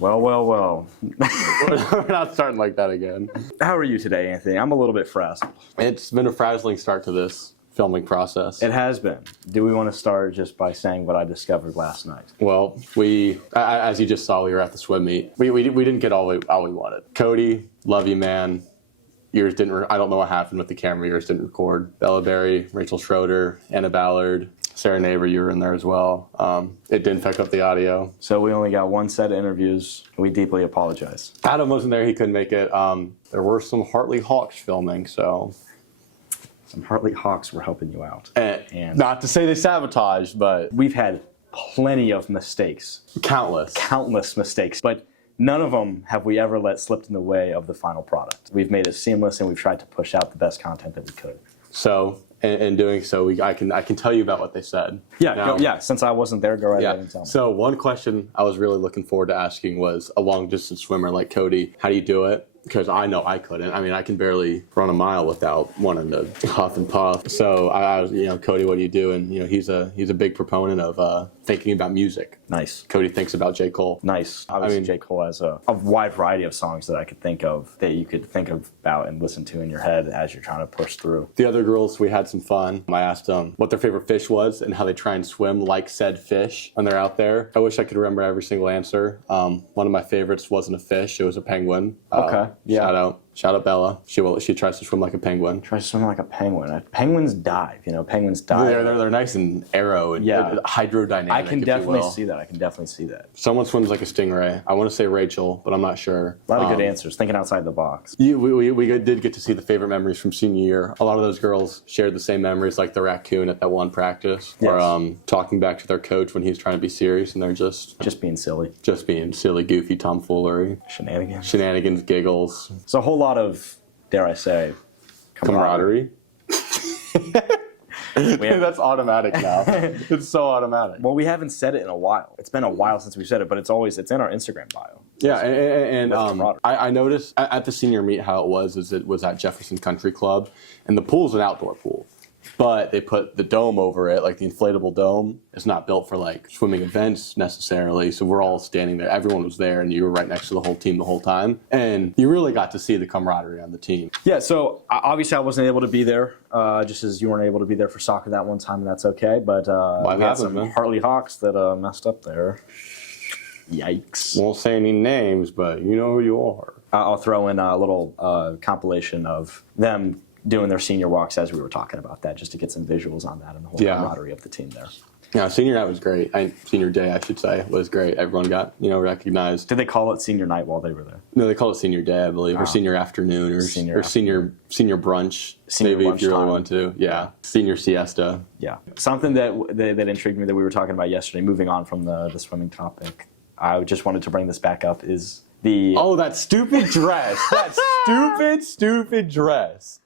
Well. We're not starting like that again. How are you today, Anthony? I'm a little bit frazzled. It's been a frazzling start to this filming process. It has been. Do we want to start just by saying what I discovered last night? Well, as you just saw, we were at the swim meet. We didn't get all we wanted. Cody, love you, man. Yours didn't. I don't know what happened with the camera. Yours didn't record. Bella Berry, Rachel Schroeder, Anna Ballard, Sarah Neighbor, you were in there as well. It didn't pick up the audio. So we only got one set of interviews. We deeply apologize. Adam wasn't there. He couldn't make it. There were some Hartley Hawks filming, so. Some Hartley Hawks were helping you out. And not to say they sabotaged, but. We've had plenty of mistakes. Countless mistakes. But none of them have we ever let slip in the way of the final product. We've made it seamless, and we've tried to push out the best content that we could. So, in doing so, I can tell you about what they said. Yeah, since I wasn't there, go right ahead and tell me. So one question I was really looking forward to asking was, a long-distance swimmer like Cody, how do you do it? Because I know I couldn't. I mean, I can barely run a mile without wanting to huff and puff. So I was, Cody, what do you do? And he's a big proponent of thinking about music. Nice. Cody thinks about J. Cole. Nice. Obviously, J. Cole has a wide variety of songs that I could think of that you could think about and listen to in your head as you're trying to push through. The other girls, we had some fun. I asked them what their favorite fish was and how they try and swim like said fish when they're out there. I wish I could remember every single answer. One of my favorites wasn't a fish; it was a penguin. Okay. Yeah. Shout out Bella. She tries to swim like a penguin. Tries to swim like a penguin. Penguins dive. Penguins dive. They're nice and arrow and hydrodynamic. I can definitely see that. Someone swims like a stingray. I want to say Rachel, but I'm not sure. A lot of good answers. Thinking outside the box. We did get to see the favorite memories from senior year. A lot of those girls shared the same memories, like the raccoon at that one practice, or talking back to their coach when he was trying to be serious, and they're just being silly. Just being silly, goofy tomfoolery. Shenanigans, giggles. It's a whole lot of, dare I say, camaraderie. That's automatic now. It's so automatic. Well, we haven't said it in a while. It's been a while since we've said it, but it's in our Instagram bio. Yeah, and I noticed at the senior meet how it was at Jefferson Country Club, and the pool's an outdoor pool. But they put the dome over it, like the inflatable dome. It's not built for like swimming events necessarily. So we're all standing there. Everyone was there, and you were right next to the whole team the whole time. And you really got to see the camaraderie on the team. Yeah, so obviously I wasn't able to be there, just as you weren't able to be there for soccer that one time, and that's okay. But we had some Hartley Hawks that messed up there. Yikes. Won't say any names, but you know who you are. I'll throw in a little compilation of them doing their senior walks as we were talking about that, just to get some visuals on that and the whole camaraderie of the team there. Yeah, senior night was great. Senior day, I should say, was great. Everyone got, recognized. Did they call it senior night while they were there? No, they called it senior day, I believe, or senior afternoon, or senior brunch, maybe if you really want to. Yeah, senior siesta. Yeah, something that intrigued me that we were talking about yesterday. Moving on from the swimming topic, I just wanted to bring this back up. Is that stupid dress? That stupid dress.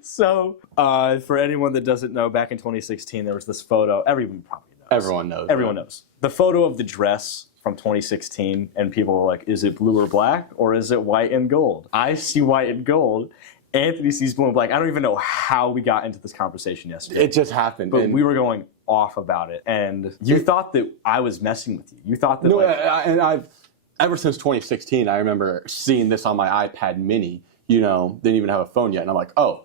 So, for anyone that doesn't know, back in 2016, there was this photo. Everyone probably knows. Everyone knows. The photo of the dress from 2016, and people were like, is it blue or black, or is it white and gold? I see white and gold. Anthony sees blue and black. I don't even know how we got into this conversation yesterday. It just happened. But we were going off about it. And you thought that I was messing with you. You thought that ever since 2016, I remember seeing this on my iPad mini. Didn't even have a phone yet. And I'm like, oh,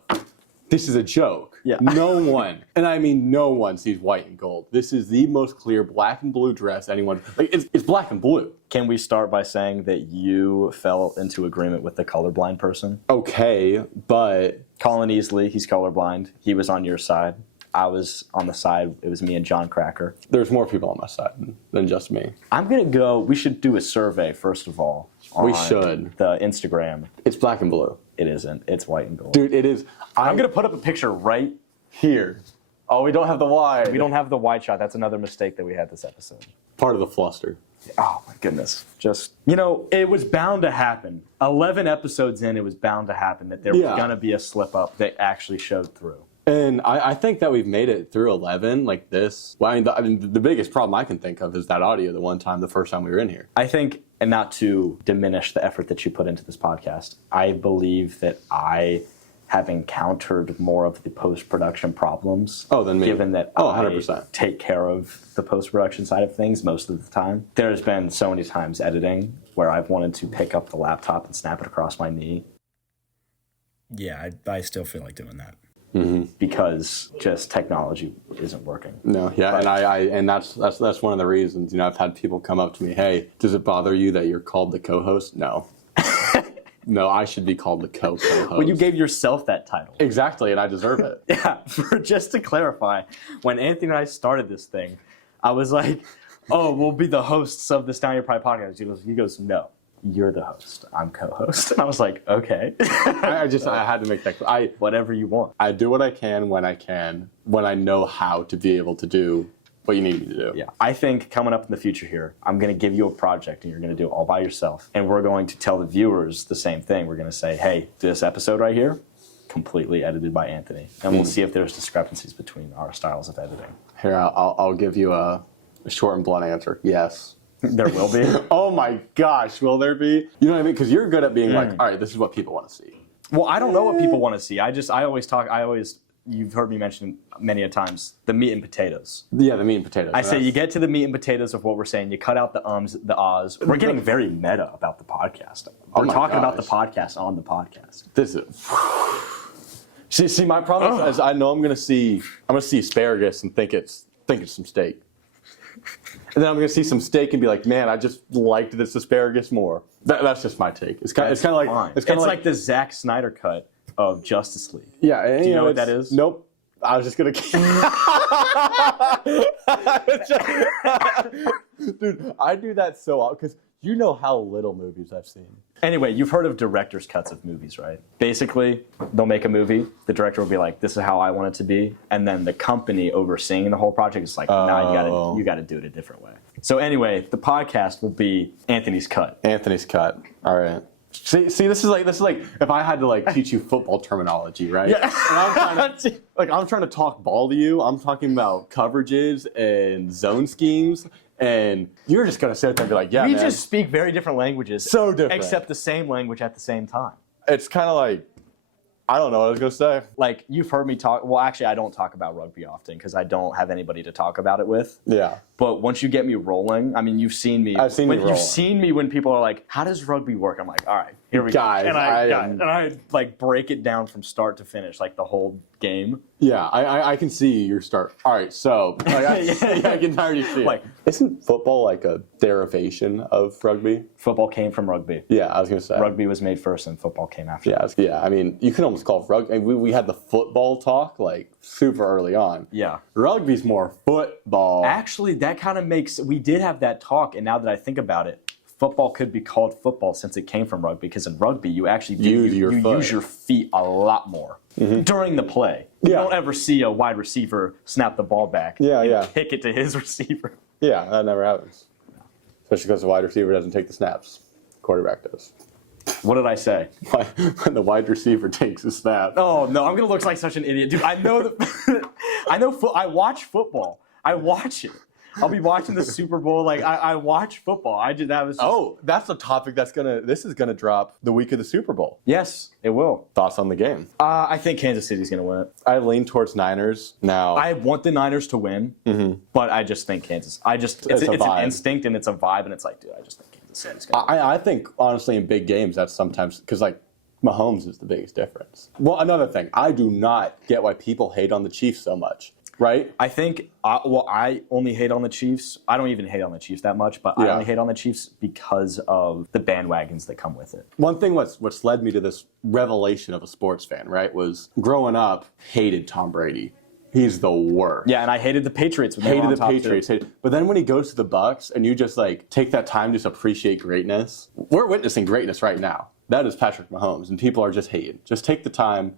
this is a joke. Yeah. No one, and I mean no one, sees white and gold. This is the most clear black and blue dress anyone, it's black and blue. Can we start by saying that you fell into agreement with the colorblind person? Okay, but Colin Easley, he's colorblind. He was on your side. I was on the side. It was me and John Cracker. There's more people on my side than just me. We should do a survey, first of all. We should. The Instagram. It's black and blue. It isn't. It's white and gold. Dude, it is. I'm going to put up a picture right here. Oh, we don't have the wide. We don't have the wide shot. That's another mistake that we had this episode. Part of the fluster. Oh, my goodness. It was bound to happen. 11 episodes in, it was bound to happen that there was going to be a slip-up that actually showed through. And I think that we've made it through 11 like this. Well, the biggest problem I can think of is that audio the first time we were in here. I think, and not to diminish the effort that you put into this podcast, I believe that I have encountered more of the post-production problems. Than me. Given that 100%. I take care of the post-production side of things most of the time. There's been so many times editing where I've wanted to pick up the laptop and snap it across my knee. Yeah, I still feel like doing that. Mm-hmm. Because just technology isn't working. No, yeah, but, and that's one of the reasons. I've had people come up to me, hey, does it bother you that you're called the co-host? No. No, I should be called the co-host. Well, you gave yourself that title. Exactly, and I deserve it. Yeah, just to clarify, when Anthony and I started this thing, I was like, oh, we'll be the hosts of the Stallion Pride Podcast. He goes, no, you're the host. I'm co-host. And I was like, okay. I had to make that clear. Whatever you want. I do what I can, when I know how to be able to do what you need me to do. Yeah. I think coming up in the future here, I'm going to give you a project and you're going to do it all by yourself. And we're going to tell the viewers the same thing. We're going to say, hey, this episode right here, completely edited by Anthony. And we'll see if there's discrepancies between our styles of editing. Here, I'll give you a short and blunt answer. Yes. There will be? Oh my gosh, will there be? You know what I mean? Because you're good at being like, all right, this is what people want to see. Well, I don't know what people want to see. You've heard me mention many a times, the meat and potatoes. Yeah, the meat and potatoes. I say you get to the meat and potatoes of what we're saying. You cut out the ums, the ahs. We're getting very meta about the podcast. We're talking about the podcast on the podcast. This is... See, my problem is I know I'm gonna see asparagus and think it's some steak. And then I'm going to see some steak and be like, man, I just liked this asparagus more. That's just my take. It's kind of like the Zack Snyder cut of Justice League. Yeah. And, Do you know what that is? Nope. I was just going to... Dude, I do that so often because you know how little movies I've seen. Anyway, you've heard of director's cuts of movies, right? Basically, they'll make a movie. The director will be like, this is how I want it to be. And then the company overseeing the whole project is like, nah, you got to do it a different way. So anyway, the podcast will be Anthony's cut. Anthony's cut. All right. See, this is like if I had to teach you football terminology, right? Yeah. And I'm trying to talk ball to you. I'm talking about coverages and zone schemes. And you're just going to sit there and be like, yeah, we just speak very different languages. So different. Except the same language at the same time. It's kind of like, I don't know what I was going to say. Like, you've heard me talk. Well, actually, I don't talk about rugby often because I don't have anybody to talk about it with. Yeah. But once you get me rolling, I mean, you've seen me. I've seen you rolling. You've seen me when people are like, how does rugby work? I'm like, all right, here we go. And I break it down from start to finish, like the whole game. Yeah, I can see your start. All right, so I can already see it. Isn't football like a derivation of rugby? Football came from rugby. Yeah, I was going to say. Rugby was made first and football came after. Yeah, I mean, you can almost call it rugby. We had the football talk super early on. Yeah. Rugby's more football. Actually, that kind of makes... We did have that talk, and now that I think about it, football could be called football since it came from rugby, because in rugby, you actually use your feet a lot more during the play. You don't ever see a wide receiver snap the ball back and kick it to his receiver. Yeah, that never happens. Especially because the wide receiver doesn't take the snaps. Quarterback does. What did I say? When the wide receiver takes a snap. Oh, no, I'm going to look like such an idiot. Dude, I know that... I watch football. I watch it. I'll be watching the Super Bowl. I watch football. That's a topic this is gonna drop the week of the Super Bowl. Yes, it will. Thoughts on the game? I think Kansas City's gonna win it. I lean towards Niners now. I want the Niners to win, but I just think Kansas. It's an instinct and it's a vibe, and it's like, dude, I just think Kansas City's gonna win. I think honestly in big games that's sometimes because Mahomes is the biggest difference. Well, another thing, I do not get why people hate on the Chiefs so much. Right? I think, I only hate on the Chiefs. I don't even hate on the Chiefs that much, but I only hate on the Chiefs because of the bandwagons that come with it. One thing what's led me to this revelation of a sports fan, right, was growing up, hated Tom Brady. He's the worst. Yeah, and I hated the Patriots. But then when he goes to the Bucs and you just take that time to just appreciate greatness, we're witnessing greatness right now. That is Patrick Mahomes, and people are just hating. Just take the time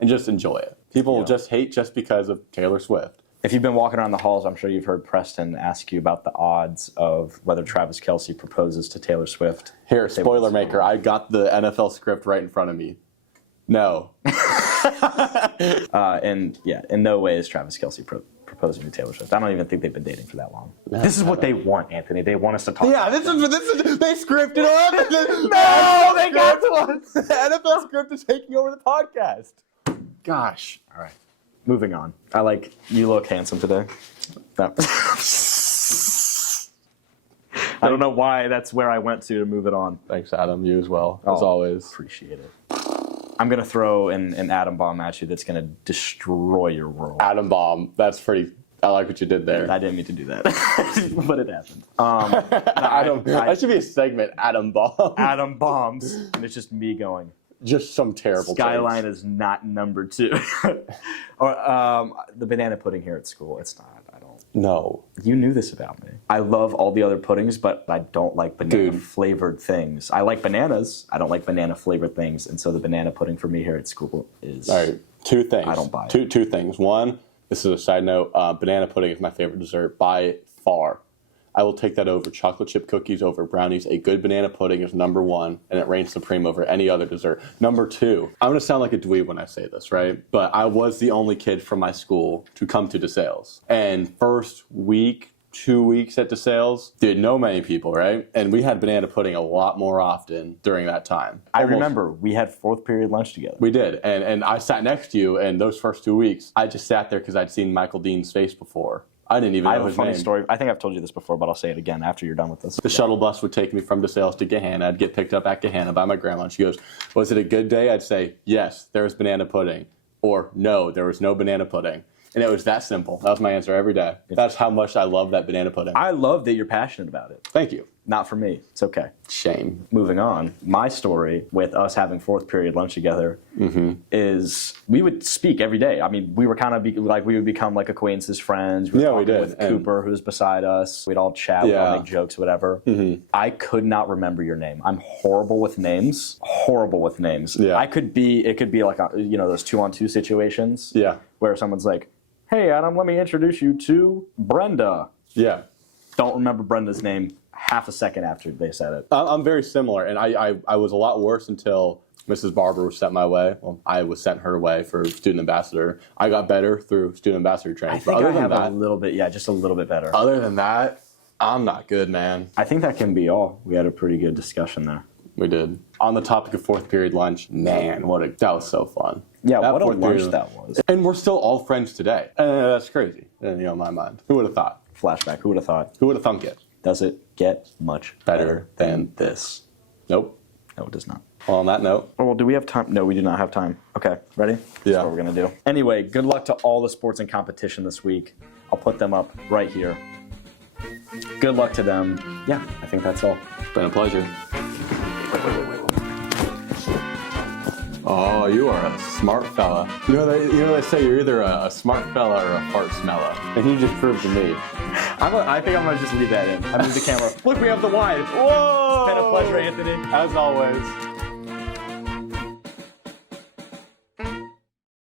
and just enjoy it. People will just hate just because of Taylor Swift. If you've been walking around the halls, I'm sure you've heard Preston ask you about the odds of whether Travis Kelce proposes to Taylor Swift. Here, spoiler maker, I got the NFL script right in front of me. No. And in no way is Travis Kelce proposing to Taylor Swift. I don't even think they've been dating for that long. This is what they want, Anthony. They want us to talk. Yeah, this is they scripted it. No, they got to us. The NFL script is taking over the podcast. gosh. All right. Moving on. You look handsome today. No. I don't know why that's where I went to move it on. Thanks, Adam. You as well, as always. Appreciate it. I'm going to throw an atom bomb at you that's going to destroy your world. Atom bomb. That's pretty... I like what you did there. I didn't mean to do that, but it happened. That should be a segment, Atom Bomb. Atom bombs, and it's just me going. Just some terrible Skyline takes. is not number 2. Or the banana pudding here at school, it's not. I don't. No. You knew this about me. I love all the other puddings, but I don't like banana-flavored things. I like bananas. I don't like banana-flavored things, and so the banana pudding for me here at school is... All right, 2 things. I don't buy it. Two things. One, this is a side note, banana pudding is my favorite dessert by far. I will take that over chocolate chip cookies, over brownies. A good banana pudding is number 1, and it reigns supreme over any other dessert. Number 2, I'm going to sound like a dweeb when I say this, right? But I was the only kid from my school to come to DeSales. And first week, 2 weeks at DeSales, didn't know many people, right? And we had banana pudding a lot more often during that time. I remember we had 4th period lunch together. We did, and I sat next to you, and those first 2 weeks, I just sat there because I'd seen Michael Dean's face before. I didn't even know his name. I have a funny story. I think I've told you this before, but I'll say it again after you're done with this. The shuttle bus would take me from DeSales to Gahanna. I'd get picked up at Gahanna by my grandma, and she goes, "Was it a good day?" I'd say, "Yes, there was banana pudding," or "No, there was no banana pudding." And it was that simple. That was my answer every day. That's how much I love that banana pudding. I love that you're passionate about it. Thank you. Not for me. It's okay. Shame. Moving on. My story with us having 4th period lunch together is we would speak every day. I mean, we were kind of we would become like acquaintances, friends. We did. With Cooper, who's beside us. We'd all chat, we'd all make jokes, whatever. I could not remember your name. I'm horrible with names. Yeah. It could be like those 2-on-2 situations. Yeah. Where someone's like, "Hey, Adam, let me introduce you to Brenda." Yeah. Don't remember Brenda's name half a second after they said it. I'm very similar, and I was a lot worse until Mrs. Barber was sent my way. Well, I was sent her way for student ambassador. I got better through student ambassador training. I think I have a little bit, just a little bit better. Other than that, I'm not good, man. I think that can be all. We had a pretty good discussion there. We did. On the topic of 4th period lunch, man, that was so fun. Yeah, what a lunch that was. And we're still all friends today. That's crazy, in my mind. Who would have thought? Flashback, who would have thought? Who would have thunk it? Does it get much better than this? Nope. No, it does not. Well, on that note. Oh, well, do we have time? No, we do not have time. Okay, ready? Yeah. That's what we're going to do. Anyway, good luck to all the sports in competition this week. I'll put them up right here. Good luck to them. Yeah, I think that's all. It's been a pleasure. Oh, you are a smart fella. You know they say you're either a smart fella or a fart smeller. And you just proved to me. I think I'm going to just leave that in. I move the camera. Look, we have the wide. Whoa! It's been a pleasure, Anthony. As always.